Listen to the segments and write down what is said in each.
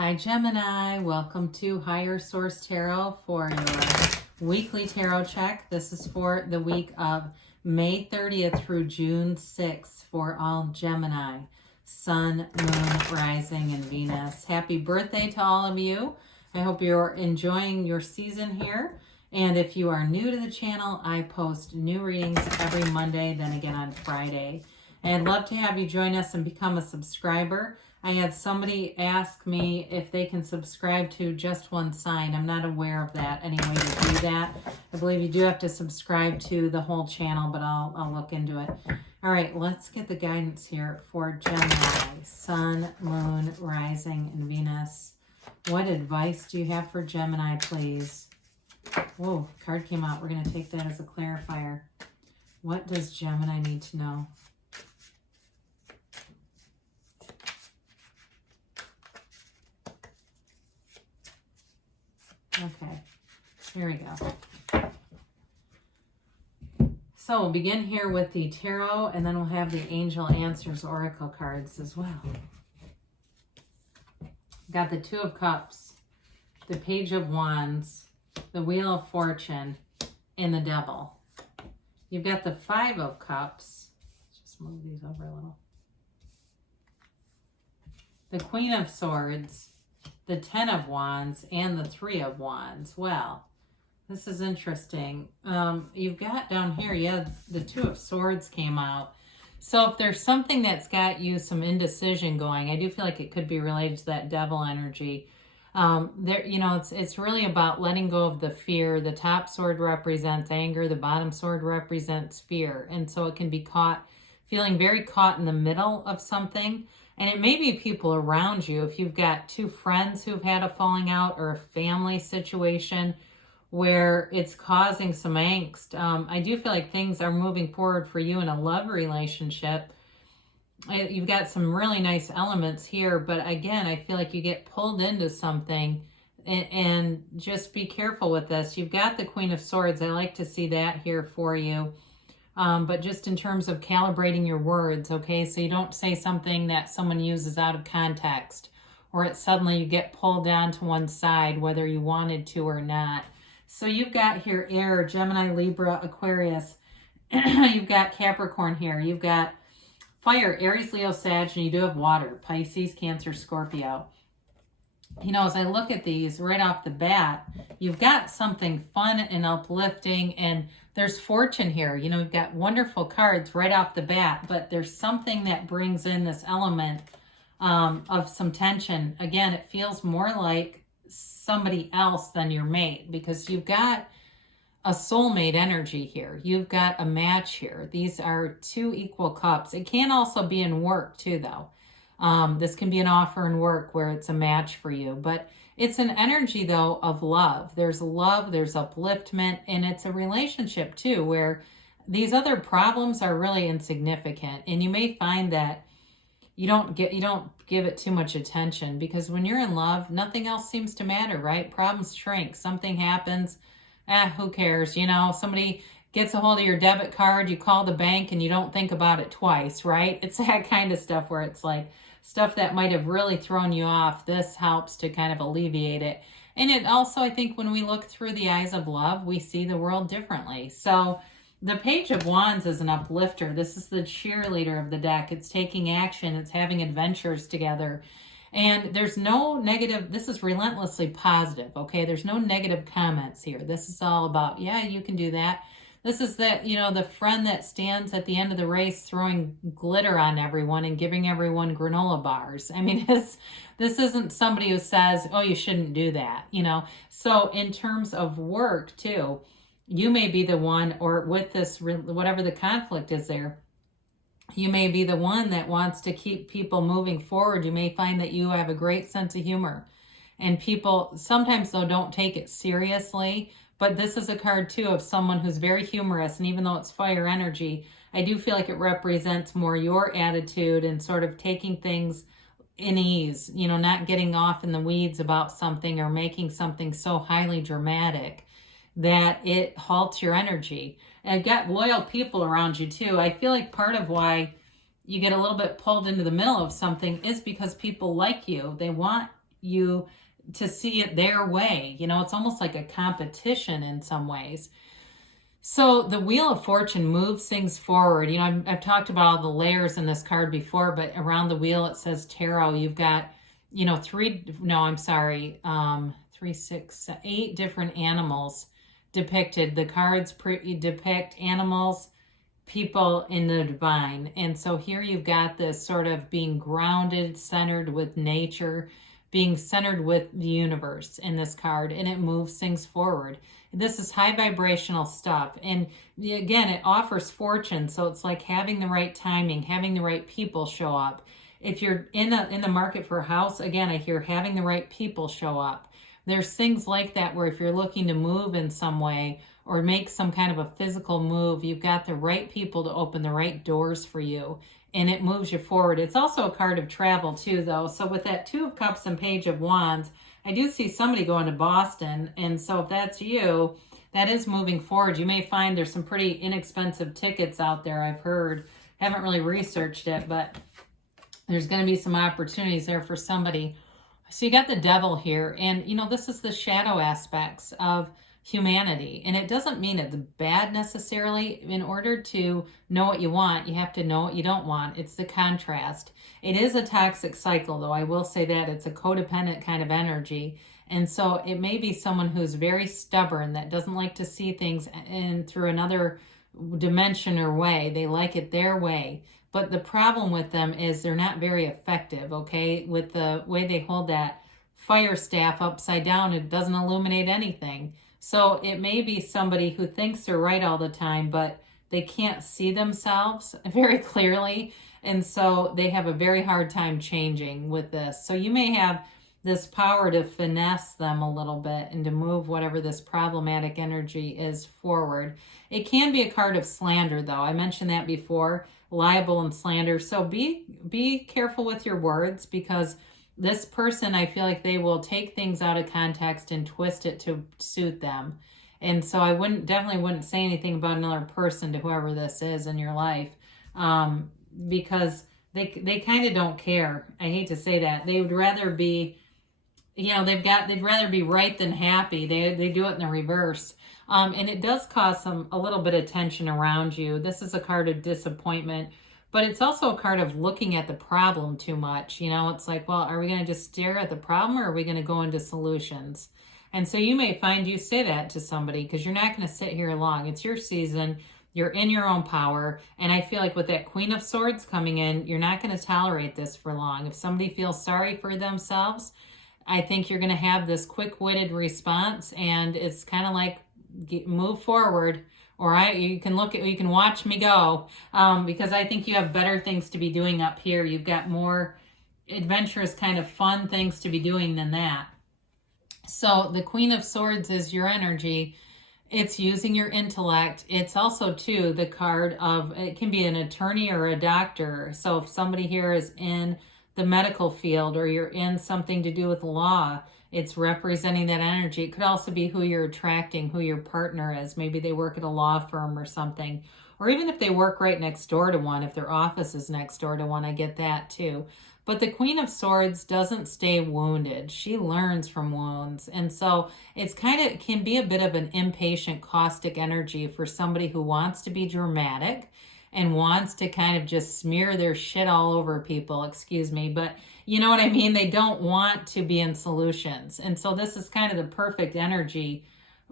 Hi Gemini, welcome to Higher Source Tarot for your weekly tarot check. This is for the week of May 30th through June 6th for all Gemini, Sun, Moon, Rising, and Venus. Happy birthday to all of you. I hope you're enjoying your season here. And if you are new to the channel, I post new readings every Monday, then again on Friday. And I'd love to have you join us and become a subscriber. I had somebody ask me if they can subscribe to just one sign. I'm not aware of that, any way to do that. I believe you do have to subscribe to the whole channel, but I'll look into it. All right, let's get the guidance here for Gemini, Sun, Moon, Rising, and Venus. What advice do you have for Gemini, please? Whoa, card came out. We're going to take that as a clarifier. What does Gemini need to know? Okay, here we go. So we'll begin here with the tarot, and then we'll have the Angel Answers Oracle cards as well. Got the Two of Cups, the Page of Wands, the Wheel of Fortune, and the Devil. You've got the Five of Cups. Let's just move these over a little. The Queen of Swords, the Ten of Wands, and the Three of Wands. Well, this is interesting. You've got down here, yeah, the Two of Swords came out. So if there's something that's got you some indecision going, I do feel like it could be related to that Devil energy. It's really about letting go of the fear. The top sword represents anger. The bottom sword represents fear. And so it can be feeling very caught in the middle of something. And it may be people around you. If you've got two friends who've had a falling out or a family situation where it's causing some angst, I do feel like things are moving forward for you in a love relationship. You've got some really nice elements here, but again, I feel like you get pulled into something, and just be careful with this. You've got the Queen of Swords. I like to see that here for you. But just in terms of calibrating your words, okay? So you don't say something that someone uses out of context, or it suddenly you get pulled down to one side, whether you wanted to or not. So you've got here air, Gemini, Libra, Aquarius. You've got Capricorn here. You've got fire, Aries, Leo, Sag, and you do have water, Pisces, Cancer, Scorpio. You know, as I look at these right off the bat, you've got something fun and uplifting, and there's fortune here. You know, you've got wonderful cards right off the bat, but there's something that brings in this element of some tension. Again, it feels more like somebody else than your mate, because you've got a soulmate energy here. You've got a match here. These are two equal cups. It can also be in work too, though. This can be an offer in work where it's a match for you, but it's an energy though of love. There's love, there's upliftment, and it's a relationship too where these other problems are really insignificant. And you may find that you don't give it too much attention, because when you're in love, nothing else seems to matter, right? Problems shrink. Something happens, who cares? You know, somebody gets a hold of your debit card, you call the bank, and you don't think about it twice, right? It's that kind of stuff where it's like stuff that might have really thrown you off. This helps to kind of alleviate it. And it also, I think, when we look through the eyes of love, we see the world differently. So the Page of Wands is an uplifter. This is the cheerleader of the deck. It's taking action. It's having adventures together. And there's no negative. This is relentlessly positive, okay? There's no negative comments here. This is all about, yeah, you can do that. This is that, you know, the friend that stands at the end of the race throwing glitter on everyone and giving everyone granola bars. I mean, this isn't somebody who says, oh, you shouldn't do that, you know. So in terms of work too, you may be the one, or with this, whatever the conflict is there, you may be the one that wants to keep people moving forward. You may find that you have a great sense of humor, and people sometimes though don't take it seriously. But this is a card too of someone who's very humorous, and even though it's fire energy, I do feel like it represents more your attitude and sort of taking things in ease, you know, not getting off in the weeds about something or making something so highly dramatic that it halts your energy. And got loyal people around you too. I feel like part of why you get a little bit pulled into the middle of something is because people like you. They want you to see it their way. You know, it's almost like a competition in some ways. So the Wheel of Fortune moves things forward. You know, I've talked about all the layers in this card before, but around the wheel it says tarot. You've got, you know, three, six, 8 different animals depicted. The cards depict animals, people in the divine. And so here you've got this sort of being grounded, centered with nature, being centered with the universe in this card, and it moves things forward. This is high vibrational stuff. And again, it offers fortune. So it's like having the right timing, having the right people show up. If you're in the market for a house, again, I hear having the right people show up. There's things like that where if you're looking to move in some way or make some kind of a physical move, you've got the right people to open the right doors for you, and it moves you forward. It's also a card of travel too, though. So with that 2 of Cups and Page of Wands, I do see somebody going to Boston. And so if that's you, that is moving forward. You may find there's some pretty inexpensive tickets out there, I've heard. Haven't really researched it, but there's going to be some opportunities there for somebody. So you got the Devil here. And, you know, this is the shadow aspects of humanity. And it doesn't mean it's bad necessarily. In order to know what you want, you have to know what you don't want. It's the contrast. It is a toxic cycle, though. I will say that it's a codependent kind of energy. And so it may be someone who's very stubborn, that doesn't like to see things in through another dimension or way. They like it their way. But the problem with them is they're not very effective, okay? With the way they hold that fire staff upside down, it doesn't illuminate anything. So it may be somebody who thinks they're right all the time, but they can't see themselves very clearly. And so they have a very hard time changing with this. So you may have this power to finesse them a little bit and to move whatever this problematic energy is forward. It can be a card of slander, though. I mentioned that before, libel and slander. So be careful with your words, because this person, I feel like they will take things out of context and twist it to suit them. And so I definitely wouldn't say anything about another person to whoever this is in your life, because they kind of don't care. I hate to say that. They would rather be, you know, they'd rather be right than happy. They do it in the reverse. And it does cause a little bit of tension around you. This is a card of disappointment, but it's also a card of looking at the problem too much. You know, it's like, well, are we going to just stare at the problem, or are we going to go into solutions? And so you may find you say that to somebody, because you're not going to sit here long. It's your season. You're in your own power. And I feel like with that Queen of Swords coming in, you're not going to tolerate this for long. If somebody feels sorry for themselves, I think you're going to have this quick-witted response, and it's kind of like, move forward, or you can watch me go, because I think you have better things to be doing up here. You've got more adventurous kind of fun things to be doing than that. So the Queen of Swords is your energy. It's using your intellect. It's also, too, the card of, it can be an attorney or a doctor. So if somebody here is in the medical field, or you're in something to do with law, it's representing that energy. It could also be who you're attracting, who your partner is. Maybe they work at a law firm or something. Or even if they work right next door to one, if their office is next door to one, I get that too. But the Queen of Swords doesn't stay wounded. She learns from wounds. And so it's can be a bit of an impatient, caustic energy for somebody who wants to be dramatic and wants to kind of just smear their shit all over people, excuse me. But you know what I mean? They don't want to be in solutions. And so this is kind of the perfect energy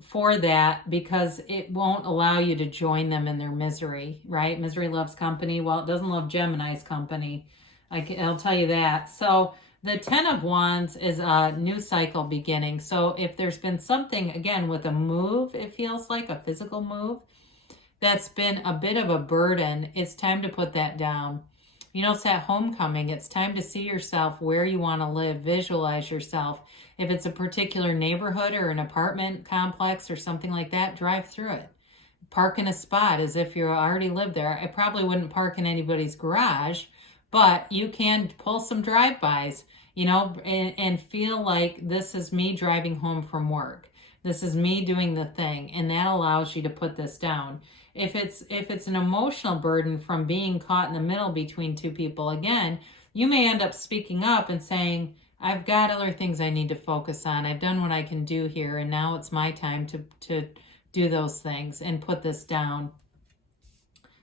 for that, because it won't allow you to join them in their misery, right? Misery loves company. Well, it doesn't love Gemini's company. I'll tell you that. So the 10 of Wands is a new cycle beginning. So if there's been something, again, with a move, it feels like a physical move, that's been a bit of a burden, it's time to put that down. You know, it's that homecoming. It's time to see yourself where you want to live, visualize yourself. If it's a particular neighborhood or an apartment complex or something like that, drive through it. Park in a spot as if you already live there. I probably wouldn't park in anybody's garage, but you can pull some drive-bys, you know, and feel like this is me driving home from work. This is me doing the thing, and that allows you to put this down. If it's an emotional burden from being caught in the middle between two people, again, you may end up speaking up and saying, I've got other things I need to focus on. I've done what I can do here, and now it's my time to do those things and put this down.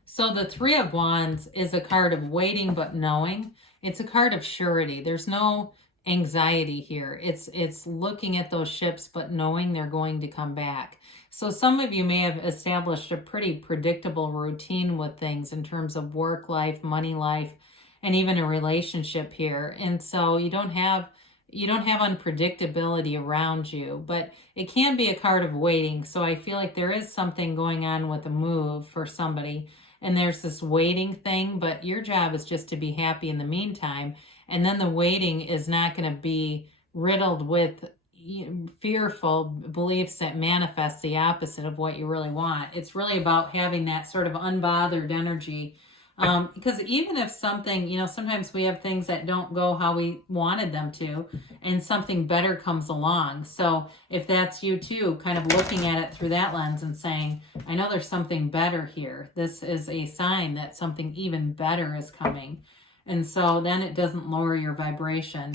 So the Three of Wands is a card of waiting but knowing. It's a card of surety. There's no anxiety here. It's looking at those ships but knowing they're going to come back. So some of you may have established a pretty predictable routine with things in terms of work life, money life, and even a relationship here. And so you don't have unpredictability around you, but it can be a card of waiting. So I feel like there is something going on with a move for somebody, and there's this waiting thing, but your job is just to be happy in the meantime. And then the waiting is not going to be riddled with fearful beliefs that manifest the opposite of what you really want. It's really about having that sort of unbothered energy. Because even if something, sometimes we have things that don't go how we wanted them to, and something better comes along. So if that's you too, kind of looking at it through that lens and saying, I know there's something better here. This is a sign that something even better is coming. And so then it doesn't lower your vibration.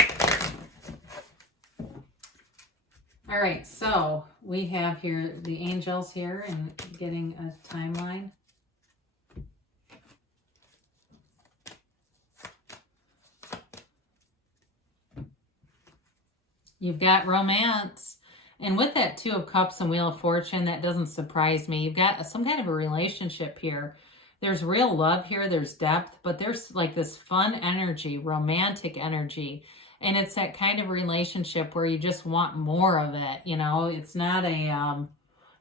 All right, so we have here the angels here and getting a timeline. You've got romance. And with that Two of Cups and Wheel of Fortune, that doesn't surprise me. You've got some kind of a relationship here. There's real love here. There's depth, but there's like this fun energy, romantic energy. And it's that kind of relationship where you just want more of it. It's not a,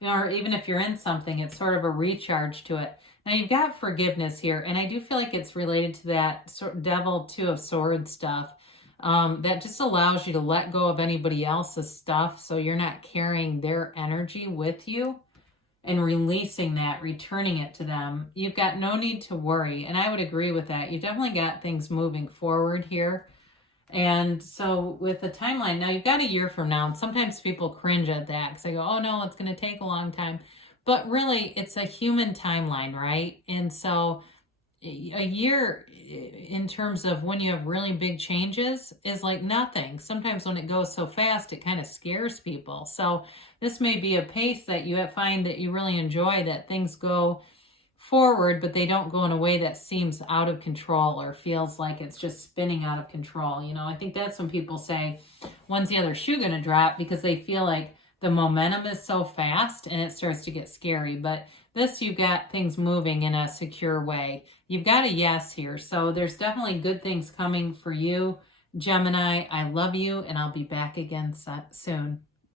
or even if you're in something, it's sort of a recharge to it. Now you've got forgiveness here. And I do feel like it's related to that Devil, Two of Swords stuff. That just allows you to let go of anybody else's stuff, so you're not carrying their energy with you, and releasing that, returning it to them. You've got no need to worry, and I would agree with that. You've definitely got things moving forward here. And so with the timeline, now you've got a year from now, and sometimes people cringe at that because they go, oh no, it's going to take a long time. But really, it's a human timeline, right? And so a year in terms of when you have really big changes is like nothing. Sometimes when it goes so fast, it kind of scares people. So this may be a pace that you find that you really enjoy, that things go forward, but they don't go in a way that seems out of control or feels like it's just spinning out of control. I think that's when people say, when's the other shoe going to drop? Because they feel like the momentum is so fast and it starts to get scary. But this, you've got things moving in a secure way. You've got a yes here. So there's definitely good things coming for you, Gemini. I love you, and I'll be back again soon.